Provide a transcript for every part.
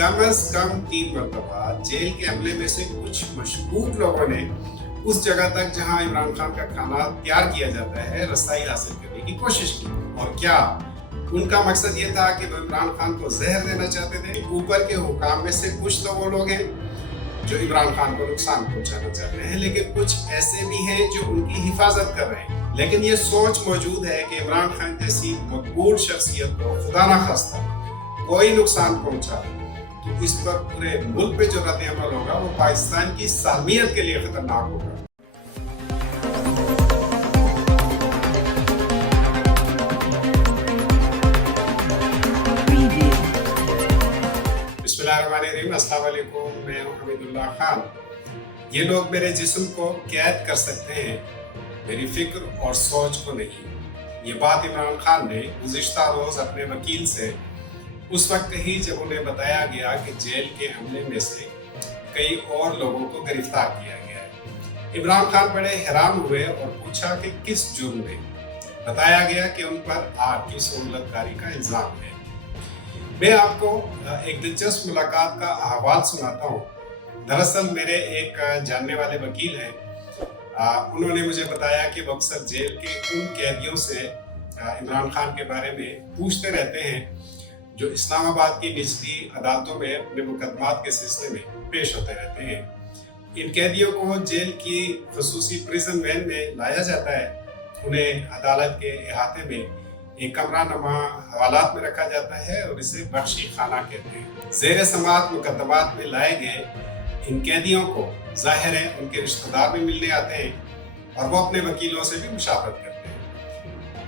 कम अज कम 3 मरतबा जेल के अमले में से कुछ मशकूक लोगों ने उस जगह तक जहां इमरान खान का खाना तैयार किया जाता है रसाई हासिल करने की कोशिश की। और क्या उनका मकसद ये था कि वो इमरान खान को जहर देना चाहते थे? ऊपर के हुकाम में से कुछ तो वो लोग हैं जो इमरान खान को नुकसान पहुंचाना चाहते हैं, लेकिन कुछ ऐसे भी हैं जो उनकी हिफाजत कर रहे हैं। लेकिन ये सोच मौजूद है कि इमरान खान जैसी मकबूल शख्सियत को खुदा ना खास्ता कोई नुकसान पहुंचा तो इस पर पूरे मुल्क पे जो रद्द अमल होगा वो पाकिस्तान की सालमियत के लिए खतरनाक होगा। बिस्मिल्लाहिर्रहमानिर्रहीम, अस्सलाम वालेकुम। मैं हूं हमीदुल्लाह खान। ये लोग मेरे जिस्म को कैद कर सकते हैं, मेरी फिक्र और सोच को नहीं। ये बात इमरान खान ने गुज़िश्ता रोज अपने वकील से उस वक्त कही जब उन्हें बताया गया कि जेल के हमले में से कई और लोगों को गिरफ्तार किया गया है। इमरान खान बड़े हैरान हुए और पूछा कि किस जुर्म में। बताया गया कि उन पर आग की सहूलतकारी का इल्जाम है। मैं आपको एक दिलचस्प मुलाकात का अहवाल सुनाता हूँ। दरअसल मेरे एक जानने वाले वकील हैं, उन्होंने मुझे बताया कि वो अक्सर जेल के उन कैदियों से इमरान खान के बारे में पूछते रहते हैं जो इस्लामाबाद की निचली अदालतों में अपने मुकदमात के सिलसिले में पेश होते रहते हैं। इन कैदियों को जेल की खसूसी प्रिजन वैन में लाया जाता है। उन्हें अदालत के अहाते में एक कमरा नमा हवालात में रखा जाता है और इसे बख्शी खाना कहते हैं। ज़ेर समात मुकदमात में लाए गए इन कैदियों को जाहिर है उनके रिश्तेदार भी मिलने आते हैं और वो अपने वकीलों से भी मुशावरत करते हैं।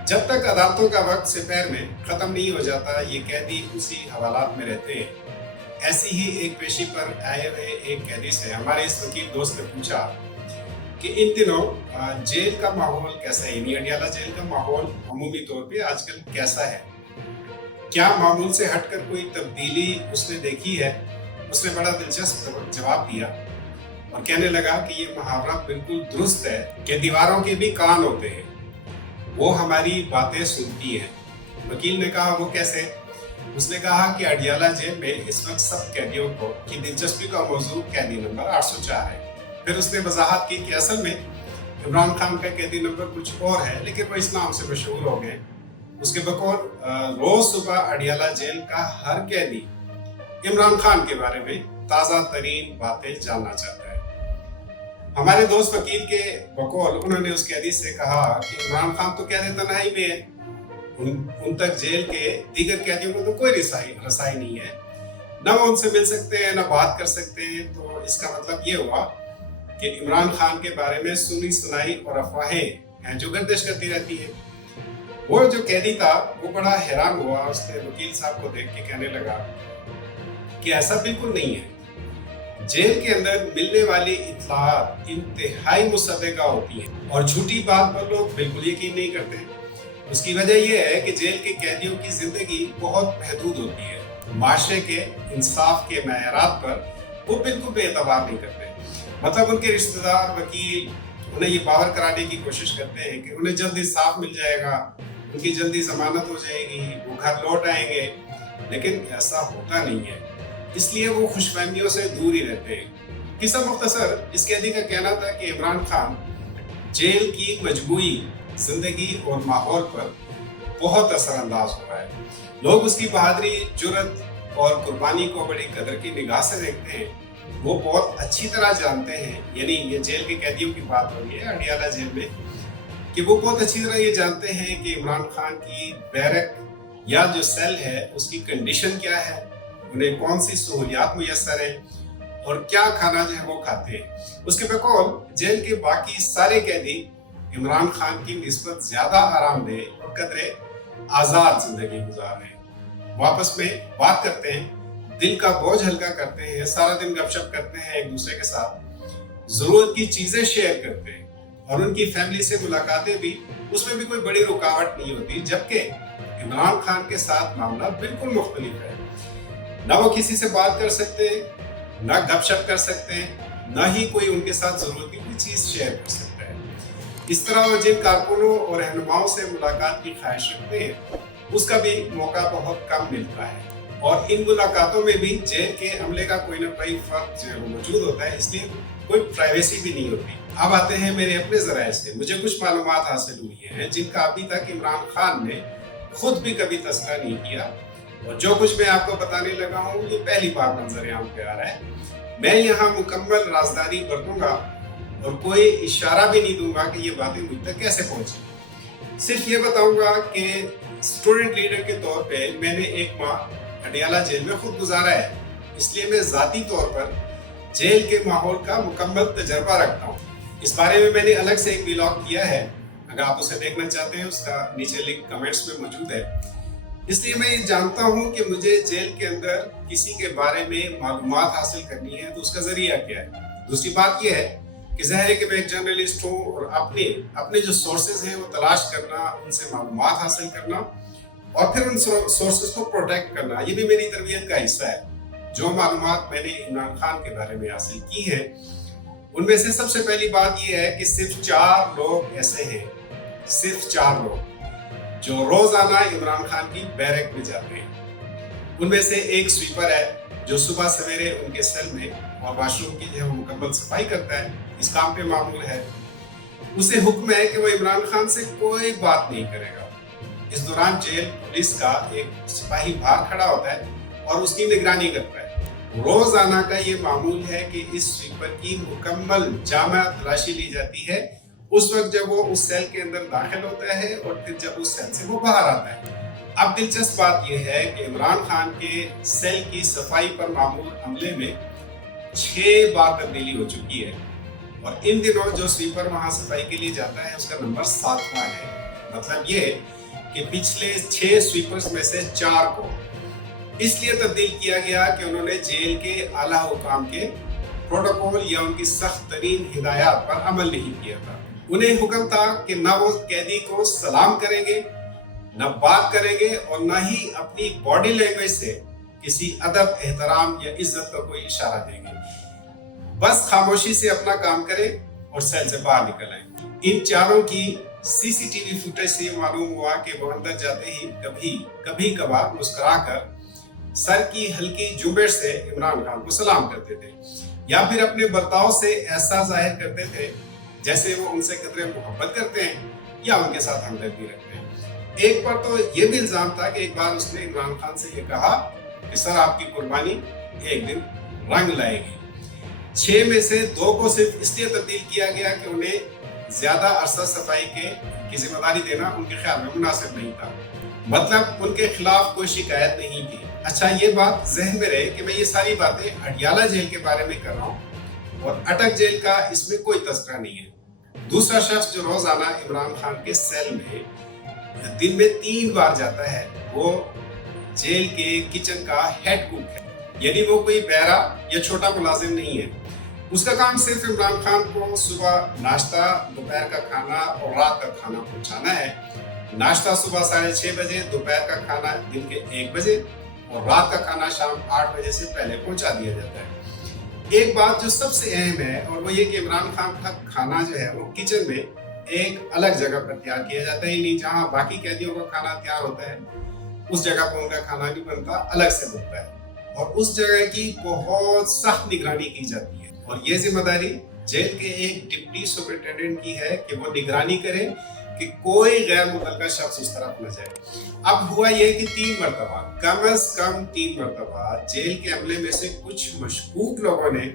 जब तक अदालतों का वक्त सिपहर में ख़त्म नहीं हो जाता, ये कैदी उसी हवालात में रहते हैं। ऐसी ही एक पेशी पर आए हुए एक कैदी से हमारे इस वकील दोस्त ने पूछा कि इन दिनों जेल का माहौल कैसा है, यानी अडियाला जेल का माहौल अमूमी तौर पे आजकल कैसा है, क्या मामूल से हटकर कोई तब्दीली उसने देखी है। उसने बड़ा दिलचस्प जवाब दिया और कहने लगा कि ये मुहावरा बिल्कुल दुरुस्त है कि दीवारों के भी कान होते हैं, वो हमारी बातें सुनती हैं। वकील ने कहा वो कैसे? उसने कहा कि अडियाला जेल में इस वक्त सब कैदियों को की दिलचस्पी का मौजू कैदी नंबर 804 है। फिर उसने वजाहत की कि असल में इमरान खान का कैदी नंबर कुछ और है, लेकिन वो इस नाम से मशहूर हो गए। उसके बकौल रोज सुबह अडियाला जेल का हर कैदी इमरान खान के बारे में ताज़ा तरीन बातें जानना चाहता है। हमारे दोस्त वकील के बकौल उन्होंने उस कैदी से कहा कि इमरान खान तो कैद तन्हाई में है, उन तक जेल के दीगर कैदियों को तो कोई रसाई नहीं है, न वो उनसे मिल सकते हैं न बात कर सकते हैं। तो इसका मतलब ये हुआ कि इमरान खान के बारे में सुनी सुनाई और अफवाहें हैं जो गर्दिश करती रहती है। वो जो कैदी था वो बड़ा हैरान हुआ। उसने वकील साहब को देख के कहने लगा कि ऐसा बिल्कुल नहीं है। जेल के अंदर मिलने वाली इत्तलात इंतहाई मुसद्दका होती हैं और झूठी बात पर लोग बिल्कुल यकीन नहीं करते। उसकी वजह यह है कि जेल के कैदियों की जिंदगी बहुत महदूद होती है। माशरे के इंसाफ के मयारात पर वो बिल्कुल बेएतबार नहीं करते। मतलब उनके रिश्तेदार वकील उन्हें ये बावर कराने की कोशिश करते हैं कि उन्हें जल्दी इंसाफ मिल जाएगा, उनकी जल्दी जमानत हो जाएगी, वो घर लौट आएंगे, लेकिन ऐसा होता नहीं है। इसलिए वो खुशफहमियों से दूर ही रहते हैं। किस्सा मुख्तसर, इस कैदी का कहना था कि इमरान खान जेल की मजबूरी जिंदगी और माहौल पर बहुत असरअंदाज हुआ है। लोग उसकी बहादुरी, जुर्रत और कुर्बानी को बड़ी कदर की निगाह से देखते हैं। वो बहुत अच्छी तरह जानते हैं, यानी ये जेल के कैदियों की बात हो रही है अडियाला जेल में, कि वो बहुत अच्छी तरह ये जानते हैं कि इमरान खान की बैरक या जो सेल है उसकी कंडीशन क्या है, उन्हें कौन सी सहूलियात मुयस्सर है और क्या खाना जो है वो खाते हैं। उसके बकौल जेल के बाकी सारे कैदी इमरान खान की निस्बत ज्यादा आरामदेह और कदरे आजाद जिंदगी गुजार रहे हैं। वापस में बात करते हैं, दिल का बोझ हल्का करते हैं, सारा दिन गपशप करते हैं एक दूसरे के साथ, जरूरत की चीजें शेयर करते हैं और उनकी फैमिली से मुलाकातें भी, उसमें भी कोई बड़ी रुकावट नहीं होती। जबकि इमरान खान के साथ मामला बिल्कुल मुख्तलिफ है। ना वो किसी से बात कर सकते, ना गपशप कर सकते, ना ही कोई उनके साथ जरूरत की चीज शेयर कर सकता है। इस तरह वो जिन कारकुनों और रहनुमाओं से मुलाकात की ख्वाहिश रखते हैं उसका भी मौका बहुत कम मिलता है। اور ان ملاقاتوں میں بھی جیل کے عملے کا کوئی نہ کوئی فرق جو ہے وہ موجود ہوتا ہے، اس لیے کوئی پرائیویسی بھی نہیں ہوتی۔ اب آتے ہیں میرے اپنے ذرائع سے مجھے کچھ معلومات حاصل ہوئی ہیں جن کا ابھی تک عمران خان نے خود بھی کبھی تذکرہ نہیں کیا، اور جو کچھ میں آپ کو بتانے لگا ہوں یہ پہلی بار منظر عام پہ آ رہا ہے۔ میں یہاں مکمل رازداری برتوں گا اور کوئی اشارہ بھی نہیں دوں گا کہ یہ باتیں مجھ تک کیسے پہنچی۔ صرف یہ بتاؤں گا کہ اسٹوڈنٹ لیڈر کے طور پہ میں نے 1 ماہ اڈیالہ جیل میں خود گزارا ہے، اس لیے میں ذاتی طور پر جیل کے ماحول کا مکمل تجربہ رکھتا ہوں۔ اس بارے میں میں نے الگ سے ایک ولاگ کیا ہے، اگر آپ اسے دیکھنا چاہتے ہیں اس کا نیچے لنک کمنٹس میں موجود ہے۔ اس لیے میں یہ جانتا ہوں کہ مجھے جیل کے اندر کسی کے بارے میں معلومات حاصل کرنی ہے تو اس کا ذریعہ کیا ہے۔ دوسری بات یہ ہے کہ ظاہر ہے کہ میں ایک جرنلسٹ ہوں اور اپنے جو سورسز ہیں وہ تلاش کرنا، ان سے معلومات حاصل کرنا اور پھر ان سورسز کو پروٹیکٹ کرنا، یہ بھی میری تربیت کا حصہ ہے۔ جو معلومات میں نے عمران خان کے بارے میں حاصل کی ہیں ان میں سے سب سے پہلی بات یہ ہے کہ صرف 4 لوگ ایسے ہیں، صرف 4 لوگ جو روزانہ عمران خان کی بیرک میں جاتے ہیں۔ ان میں سے ایک سویپر ہے جو صبح سویرے ان کے سیل میں اور واش روم کی جو ہے وہ مکمل صفائی کرتا ہے، اس کام پہ معمول ہے۔ اسے حکم ہے کہ وہ عمران خان سے کوئی بات نہیں کرے گا۔ اس دوران جیل پولیس کا ایک سپاہی باہر کھڑا ہوتا ہے اور اس کی نگرانی کرتا ہے۔ روزانہ کا یہ معمول ہے کہ اس سویپر کی مکمل جامع تلاشی لی جاتی ہے اس وقت جب وہ اس سیل کے اندر داخل ہوتا ہے اور پھر جب اس سیل سے وہ باہر آتا ہے۔ اب دلچسپ بات یہ ہے کہ عمران خان کے سیل کی صفائی پر معمول عملے میں 6 بار تبدیلی ہو چکی ہے، اور ان دنوں جو سویپر وہاں صفائی کے لیے جاتا ہے اس کا نمبر 7واں ہے۔ مطلب یہ کہ پچھلے 6 سویپرز میں سے 4 کو اس لیے تبدیل کیا گیا کہ انہوں نے جیل کے اعلیٰ حکام کے پروٹوکول یا ان کی سخت ترین ہدایات پر عمل نہیں کیا تھا۔ انہیں حکم تھا کہ نہ وہ قیدی کو سلام کریں گے، نہ بات کریں گے، اور نہ ہی اپنی باڈی لینگویج سے کسی ادب، احترام یا عزت کا کوئی اشارہ دیں گے۔ بس خاموشی سے اپنا کام کریں اور سیل سے باہر نکل آئیں۔ ان 4 کی CCTV فوٹیج سے معلوم ہوا کہ وہ اندر جاتے ہی کبھی کبھار مسکرا کر سر کی ہلکی جنبش سے عمران خان کو سلام کرتے تھے، یا پھر اپنے برتاؤ سے ایسا ظاہر کرتے تھے جیسے وہ ان سے قدرے محبت کرتے ہیں یا ان کے ساتھ ہمدردی رکھتے ہیں۔ ایک پر تو یہ بھی الزام تھا کہ ایک بار اس نے عمران خان سے یہ کہا کہ سر آپ کی قربانی ایک دن رنگ لائے گی۔ 6 میں سے 2 کو صرف اس لیے تبدیل کیا گیا کہ انہیں زیادہ عرصہ صفائی کی ذمہ داری دینا ان کے خیال میں مناسب نہیں تھا، مطلب ان کے خلاف کوئی شکایت نہیں تھی۔ اچھا، یہ بات ذہن میں رہے کہ میں یہ ساری باتیں اڈیالہ جیل کے بارے میں کر رہا ہوں اور اٹک جیل کا اس میں کوئی تذکرہ نہیں ہے۔ دوسرا شخص جو روزانہ عمران خان کے سیل میں دن میں 3 بار جاتا ہے وہ جیل کے کچن کا ہیڈ کوک ہے، یعنی وہ کوئی بیرا یا چھوٹا ملازم نہیں ہے۔ اس کا کام صرف عمران خان کو صبح ناشتہ، دوپہر کا کھانا اور رات کا کھانا پہنچانا ہے۔ ناشتہ صبح 6:30 بجے، دوپہر کا کھانا دن کے 1 بجے اور رات کا کھانا شام 8 بجے سے پہلے پہنچا دیا جاتا ہے۔ ایک بات جو سب سے اہم ہے اور وہ یہ کہ عمران خان کا کھانا جو ہے وہ کچن میں ایک الگ جگہ پر تیار کیا جاتا ہے، یعنی جہاں باقی قیدیوں کا کھانا تیار ہوتا ہے اس جگہ پر ان کا کھانا نہیں بنتا، الگ سے بنتا ہے، اور اس جگہ کی بہت سخت نگرانی کی جاتی ہے۔ اور یہ ذمہ داری جیل کے ایک ڈپٹی سپرنٹینڈنٹ کی ہے کہ وہ نگرانی کرے کہ کوئی غیر متعلقہ شخص اس طرف نہ جائے۔ اب ہوا یہ کہ 3 مرتبہ، کم از کم 3 مرتبہ جیل کے عملے میں سے کچھ مشکوک لوگوں نے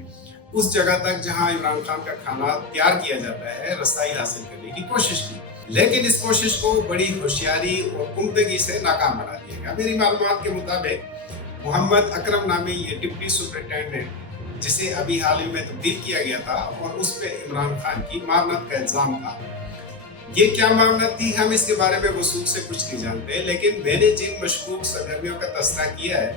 اس جگہ تک جہاں عمران خان کا کھانا تیار کیا جاتا ہے رسائی حاصل کرنے کی کوشش کی، لیکن اس کوشش کو بڑی ہوشیاری اور عمدگی سے ناکام بنا دیا گیا۔ میری معلومات کے مطابق محمد اکرم نامی یہ ڈپٹی سپرنٹینڈنٹ، جسے ابھی حال ہی میں تبدیل کیا گیا تھا اور اس پہ عمران خان کی معاونت کا الزام تھا۔ یہ کیا معاملات تھی ہم اس کے بارے میں وثوق سے کچھ نہیں جانتے، لیکن میں نے جن مشکوک سرگرمیوں کا تذکرہ کیا ہے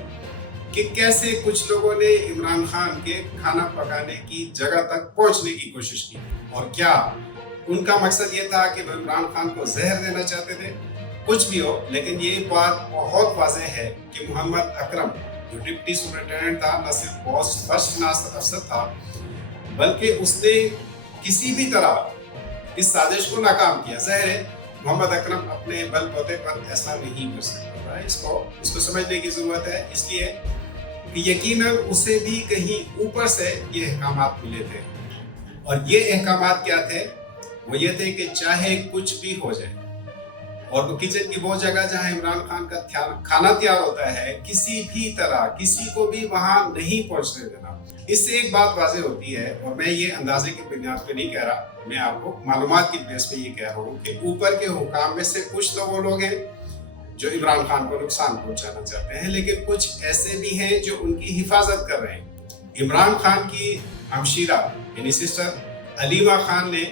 کہ کیسے کچھ لوگوں نے عمران خان کے کھانا پکانے کی جگہ تک پہنچنے کی کوشش کی، اور کیا ان کا مقصد یہ تھا کہ وہ عمران خان کو زہر دینا چاہتے تھے۔ کچھ بھی ہو، لیکن یہ بات بہت واضح ہے کہ محمد اکرم جو ڈپٹی سپرنٹینڈنٹ تھا نہ صرف بہت برشناس افسر تھا بلکہ اس نے کسی بھی طرح اس سازش کو ناکام کیا۔ ظاہر ہے محمد اکرم اپنے بل بوتے پر ایسا نہیں کر سکتا تھا، है, इसको समझने की जरूरत है, इसलिए कि यकीनन उसे भी कहीं ऊपर से ये अहकामात मिले थे। और ये अहकामात क्या थे? वो ये थे कि चाहे कुछ भी हो जाए, और वो किचन की वो जगह जहां इमरान खान का खाना तैयार होता है, किसी भी तरह किसी को भी वहां नहीं पहुंचने देना। इससे एक बात वाज़ेह होती है, और मैं ये अंदाजे की बुनियाद पे नहीं कह रहा, मैं आपको मालूमात की बेस पे ये कह रहा हूँ कि ऊपर के हुकाम में से कुछ तो वो लोग हैं जो इमरान खान को नुकसान पहुंचाना चाहते हैं, लेकिन कुछ ऐसे भी हैं जो उनकी हिफाजत कर रहे हैं। इमरान खान की हमशीरा यानी सिस्टर अलीमा खान ने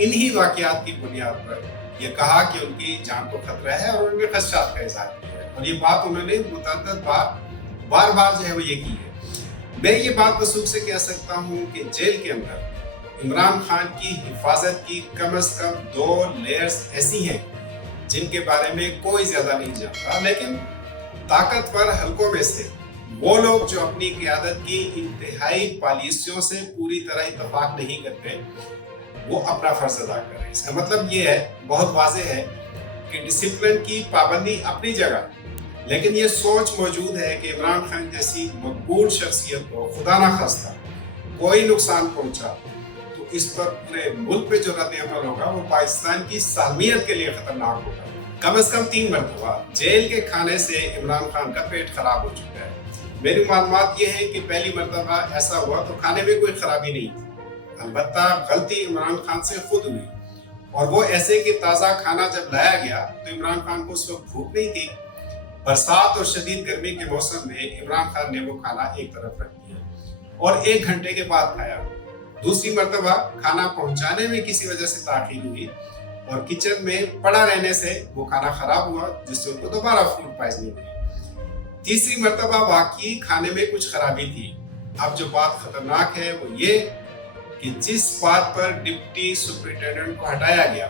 इन्हीं वाकयात की बुनियाद पर यह कहा कि उनकी जान को खतरा है, और उन्होंने खदशात का इजहार किया है, और ये बात उन्होंने मुतअद्दिद बार जो है वो ये की है। मैं ये बात वसूख से कह सकता हूँ कि जेल के अंदर इमरान खान की हिफाजत की कम से कम 2 लेयर्स ऐसी हैं जिनके बारे में कोई ज्यादा नहीं जानता, लेकिन ताकतवर हलकों में से वो लोग जो अपनी क़यादत की इंतहाई पॉलिसियों से पूरी तरह इत्तफाक नहीं करते, वो अपना फर्ज अदा कर रहे हैं। इसका मतलब ये है, बहुत वाज़ेह है कि डिसिप्लिन की पाबंदी अपनी जगह, लेकिन ये सोच मौजूद है कि इमरान खान जैसी मकबूल शख्सियत को खुदा ना खास्ता कोई नुकसान पहुंचा तो इस पर पूरे मुल्क पे जो रद्द-ए-अमल होगा वो पाकिस्तान की सालमियत के लिए खतरनाक होगा। कम से कम 3 मरतबा जेल के खाने से इमरान खान का पेट खराब हो चुका है। मेरी मालूमात ये है कि पहली मरतबा ऐसा हुआ तो खाने में कोई खराबी नहीं थी, अलबत्ता गलती इमरान खान से खुद हुई, और वो ऐसे कि ताज़ा खाना जब लाया गया तो इमरान खान को उस वक्त भूख नहीं थी। बरसात और शदीद गर्मी के मौसम में इमरान खान ने वो खाना एक तरफ रख दिया और 1 घंटे के बाद खाया। दूसरी मरतबा खाना पहुंचाने में किसी वजह से ताखीर हुई और किचन में पड़ा रहने से वो खाना खराब हुआ, जिससे उनको दोबारा फूड पॉइजनिंग हुई। तीसरी मरतबा वाकई खाने में कुछ खराबी थी। अब जो बात खतरनाक है वो ये कि जिस बात पर डिप्टी सुपरिटेंडेंट को हटाया गया,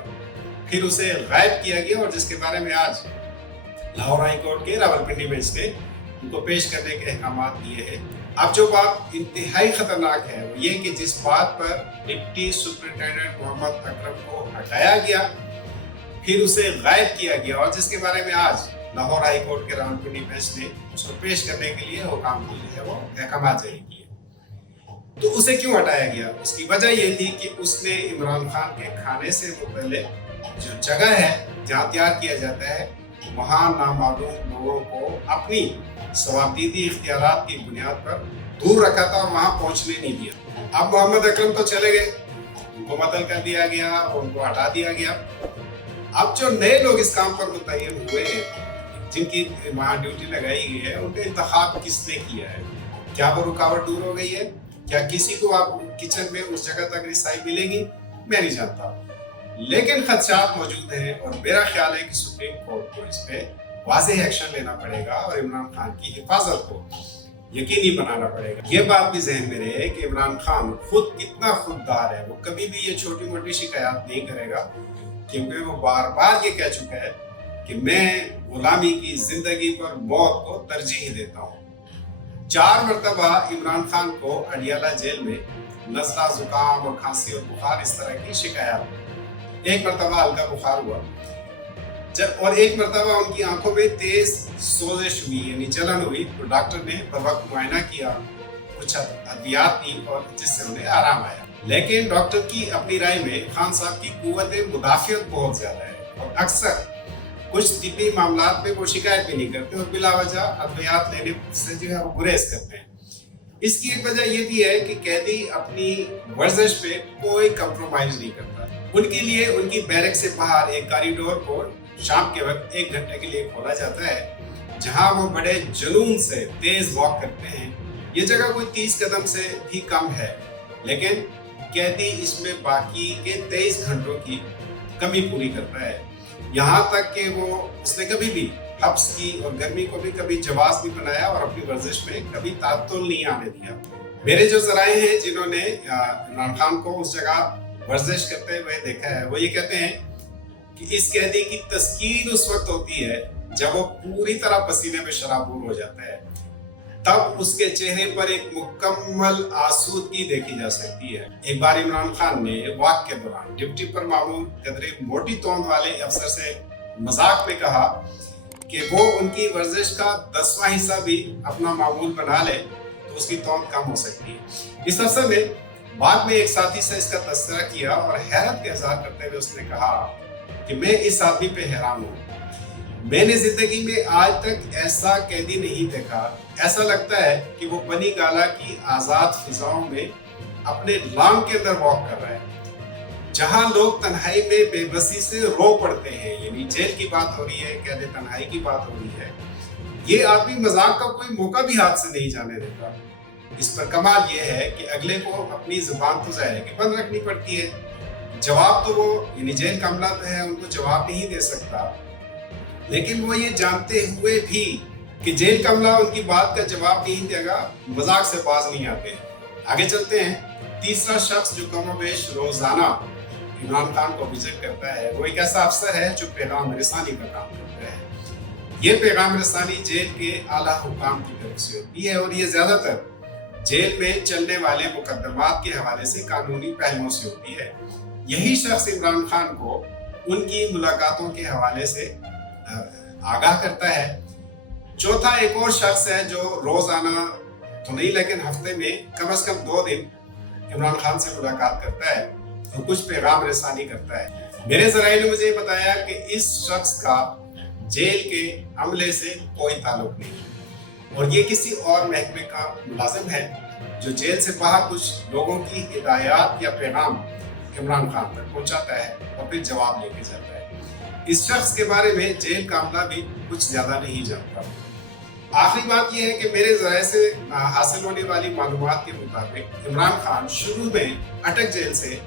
फिर उसे गायब किया गया, और जिसके बारे में आज लाहौर हाई कोर्ट के रावलपिंडी बेंच ने उनको पेश करने के अहकामात दिए हैं। अब जो बात इंतहाई खतरनाक है वो ये कि जिस बात पर डिप्टी सुपरिटेंडेंट मोहम्मद अकरम को हटाया गया, फिर उसे गायब किया गया, और जिसके बारे में आज लाहौर हाई कोर्ट के रावलपिंडी बेंच ने उसको पेश करने के लिए हुकाम दिए है, वो अहकामात जारी किए। तो उसे क्यों हटाया गया? उसकी वजह ये थी कि उसने इमरान खान के खाने से मुतल्लिक जो जगह है जहाँ तैयार किया जाता है, वहाँ नामालूम लोगों को अपनी सवातीदी इख्तियारात की बुनियाद पर दूर रखा था और वहाँ पहुँचने नहीं दिया। अब मोहम्मद अकरम तो चले गए, उनको मतल कर दिया गया और उनको हटा दिया गया। अब जो नए लोग इस काम पर मुतय्यन हुए हैं, जिनकी वहाँ ड्यूटी लगाई गई है, उनका इंतखाब किसने किया है? क्या वो रुकावट दूर हो गई है? क्या किसी को आप किचन में उस जगह तक रिसाई मिलेगी? मैं नहीं जानता, लेकिन खदशात मौजूद हैं, और मेरा ख्याल है कि सुप्रीम कोर्ट को इस पे वाज़ेह एक्शन लेना पड़ेगा और इमरान खान की हिफाजत को यकीनी बनाना पड़ेगा। ये बात भी जहन में रहे कि इमरान खान खुद कितना खुददार है, वो कभी भी ये छोटी मोटी शिकायत नहीं करेगा, क्योंकि वो बार बार ये कह चुका है कि मैं गुलामी की जिंदगी पर मौत को तरजीह देता हूँ। 4 मरतबा इमरान खान को अडियाला जेल में नज़ला, जुकाम और खांसी और बुखार इस तरह की शिकायत, 1 मरतबा हल्का बुखार हुआ और 1 मरतबा उनकी आंखों में तेज सोजिश हुई यानी जलन हुई, तो डॉक्टर ने बवक्त मुआयना किया, कुछ अद्वियात दी और जिससे उन्हें आराम आया। लेकिन डॉक्टर की अपनी राय में खान साहब की कुव्वत मुदाफियत बहुत ज्यादा है और अक्सर कुछ तिब्बी मामलात में वो शिकायत भी नहीं करते और बिला वजह अद्वियात लेने से जो है वो गुरेज करते हैं। इसकी एक वजह ये भी है कि कैदी अपनी वर्जिश पे कोई कंप्रोमाइज नहीं करता। उनके लिए उनकी बैरक से बाहर एक कॉरिडोर को शाम के वक्त 1 घंटे के लिए खोला जाता है, जहां वो बड़े जुनून से तेज वॉक करते हैं। ये जगह कोई 30 कदम से भी कम है, लेकिन कैदी इसमें बाकी के 23 घंटों की कमी पूरी करता है। यहाँ तक कि उसने कभी भी हब्स की और गर्मी को भी कभी जवाब नहीं बनाया और अपनी वर्जिश में कभी तातुल नहीं आने दिया। मेरे जो जराए हैं जिन्होंने इमरान खान को उस जगह वर्जिश करते हुए देखा है, वो ये कहते हैं कि इस कैदी की तस्कीन उस वक्त होती है जब वो पूरी तरह पसीने में शराबूर हो जाता है, तब उसके चेहरे पर एक मुकम्मल आसूदगी देखी जा सकती है। एक बार इमरान खान ने वाक के दौरान ड्यूटी पर मामूल कदरे मोटी तोंद वाले अफसर से मजाक में कहा کہ وہ ان کی ورزش کا 10واں حصہ بھی اپنا معمول بنا لے تو اس کی توقع کم ہو سکتی ہے۔ اس افسر نے بعد میں ایک ساتھی سے اس کا تذکرہ کیا اور حیرت کا اظہار کرتے ہوئے اس نے کہا کہ میں اس آدمی پہ حیران ہوں، میں نے زندگی میں آج تک ایسا قیدی نہیں دیکھا، ایسا لگتا ہے کہ وہ بنی گالا کی آزاد فضاؤں میں اپنے لام کے اندر واک کر رہا ہے، جہاں لوگ تنہائی میں بے بسی سے رو پڑتے ہیں۔ یعنی جیل کی بات ہو رہی ہے، قید تنہائی کی بات ہو رہی ہے۔ یہ آدمی مذاق کا کوئی موقع بھی ہاتھ سے نہیں جانے دیتا۔ اس پر کمال یہ ہے کہ اگلے کو اپنی زبان تو ظاہر ہے کہ بند رکھنی پڑتی ہے، جواب تو وہ یعنی جیل کا عملہ تو ہے، ان کو جواب نہیں دے سکتا، لیکن وہ یہ جانتے ہوئے بھی کہ جیل کا عملہ ان کی بات کا جواب نہیں دے گا، مذاق سے باز نہیں آتے۔ آگے چلتے ہیں۔ تیسرا شخص جو کم و بیش روزانہ عمران خان کو وزٹ کرتا ہے وہ ایک ایسا افسر ہے جو پیغام رسانی کا کام کرتا ہے۔ یہ پیغام رسانی جیل کے اعلیٰ حکام کی طرف سے ہوتی ہے اور یہ زیادہ تر جیل میں چلنے والے مقدمات کے حوالے سے قانونی پہلوؤں سے ہوتی ہے۔ یہی شخص عمران خان کو ان کی ملاقاتوں کے حوالے سے آگاہ کرتا ہے۔ چوتھا ایک اور شخص ہے جو روزانہ تو نہیں لیکن ہفتے میں کم از کم 2 دن عمران خان سے ملاقات کرتا ہے اور کچھ پیغام رسانی کرتا ہے۔ میرے ذرائع نے مجھے بتایا کہ اس شخص کا جیل کے عملے سے کوئی تعلق نہیں اور یہ کسی اور محکمے کا ملازم ہے جو جیل سے باہر کچھ لوگوں کی ہدایات یا پیغام عمران خان تک پہنچاتا ہے اور پھر جواب لے کے جاتا ہے۔ اس شخص کے بارے میں جیل کا عملہ بھی کچھ زیادہ نہیں جانتا۔ آخری بات یہ ہے کہ میرے ذرائع سے حاصل ہونے والی معلومات کے مطابق عمران خان شروع میں اٹک جیل سے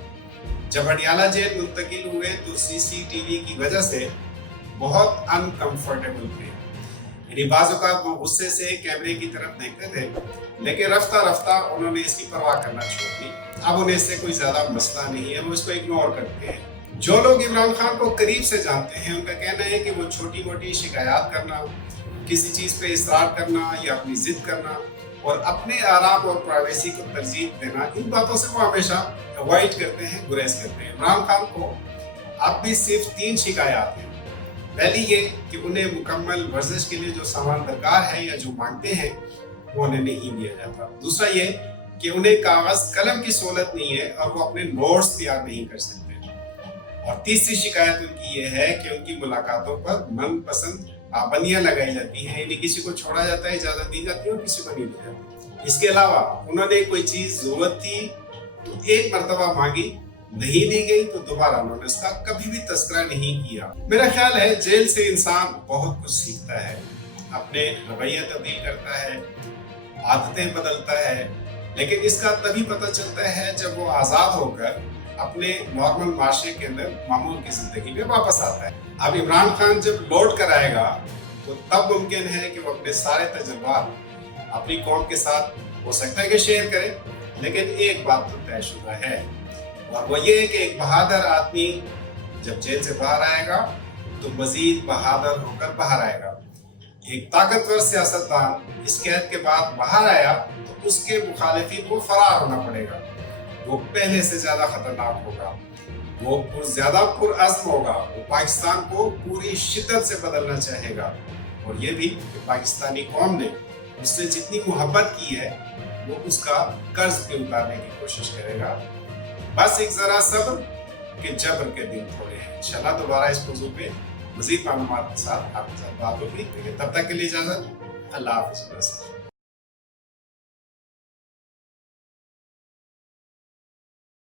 جب اڈیالہ جیل منتقل ہوئے تو CCTV کی وجہ سے بہت انکمفرٹیبل تھے۔ یعنی بعض اوقات وہ غصے سے کیمرے کی طرف دیکھتے تھے، لیکن رفتہ رفتہ انہوں نے اس کی پرواہ کرنا چھوڑ دی۔ اب انہیں اس سے کوئی زیادہ مسئلہ نہیں ہے، وہ اس کو اگنور کرتے ہیں۔ جو لوگ عمران خان کو قریب سے جانتے ہیں ان کا کہنا ہے کہ وہ چھوٹی موٹی شکایات کرنا، کسی چیز پہ اصرار کرنا یا اپنی ضد کرنا اور اپنے آرام اور پرائیویسی کو ترجیح دینا، ان باتوں سے وہ ہمیشہ اوائڈ کرتے ہیں، گریز کرتے ہیں۔ عمران خان کو اب بھی صرف 3 شکایات ہیں۔ پہلی یہ کہ انہیں مکمل ورزش کے لیے جو سامان درکار ہے یا جو مانگتے ہیں وہ انہیں نہیں دیا جاتا۔ دوسرا یہ کہ انہیں کاغذ قلم کی سہولت نہیں ہے اور وہ اپنے نوٹس تیار نہیں کر سکتے۔ اور تیسری شکایت ان کی یہ ہے کہ ان کی ملاقاتوں پر من پسند پابندیاں لگائی جاتی ہیں، یعنی کسی کو چھوڑا جاتا ہے، اجازت دی جاتی ہے اور کسی کو نہیں دی جاتی۔ اس کے علاوہ انہوں نے کوئی چیز ضرورت تھی تو ایک مرتبہ مانگی، نہیں دی گئی تو دوبارہ انہوں نے اس کا کبھی بھی تذکرہ نہیں کیا۔ میرا خیال ہے جیل سے انسان بہت کچھ سیکھتا ہے، اپنے رویہ تبدیل کرتا ہے، عادتیں بدلتا ہے، لیکن اس کا تبھی پتہ چلتا ہے جب وہ آزاد ہو کر اپنے نارمل معاشرے کے اندر معمول کی زندگی میں واپس آتا ہے۔ اب عمران خان جب لوٹ کر آئے گا تو تب ممکن ہے کہ وہ اپنے سارے تجربات اپنی قوم کے ساتھ ہو سکتا ہے کہ شیئر کرے، لیکن ایک بات تو طے شدہ ہے اور وہ یہ ہے کہ ایک بہادر آدمی جب جیل سے باہر آئے گا تو مزید بہادر ہو کر باہر آئے گا۔ ایک طاقتور سیاستدان اس قید کے بعد باہر آیا تو اس کے مخالفین کو فرار ہونا پڑے گا، وہ پہلے سے زیادہ خطرناک ہوگا، وہ زیادہ پرعزم ہوگا، وہ پاکستان کو پوری شدت سے بدلنا چاہے گا اور یہ بھی کہ پاکستانی قوم نے اس سے جتنی محبت کی ہے وہ اس کا قرض بھی اتارنے کی کوشش کرے گا۔ بس ایک ذرا صبر کہ جبر کے دن تھوڑے ہیں۔ انشاءاللہ دوبارہ اس موضوع پہ مزید معلومات کے ساتھ آپ کے ساتھ بات ہوگی، لیکن تب تک کے لیے اجازت، اللہ حافظ۔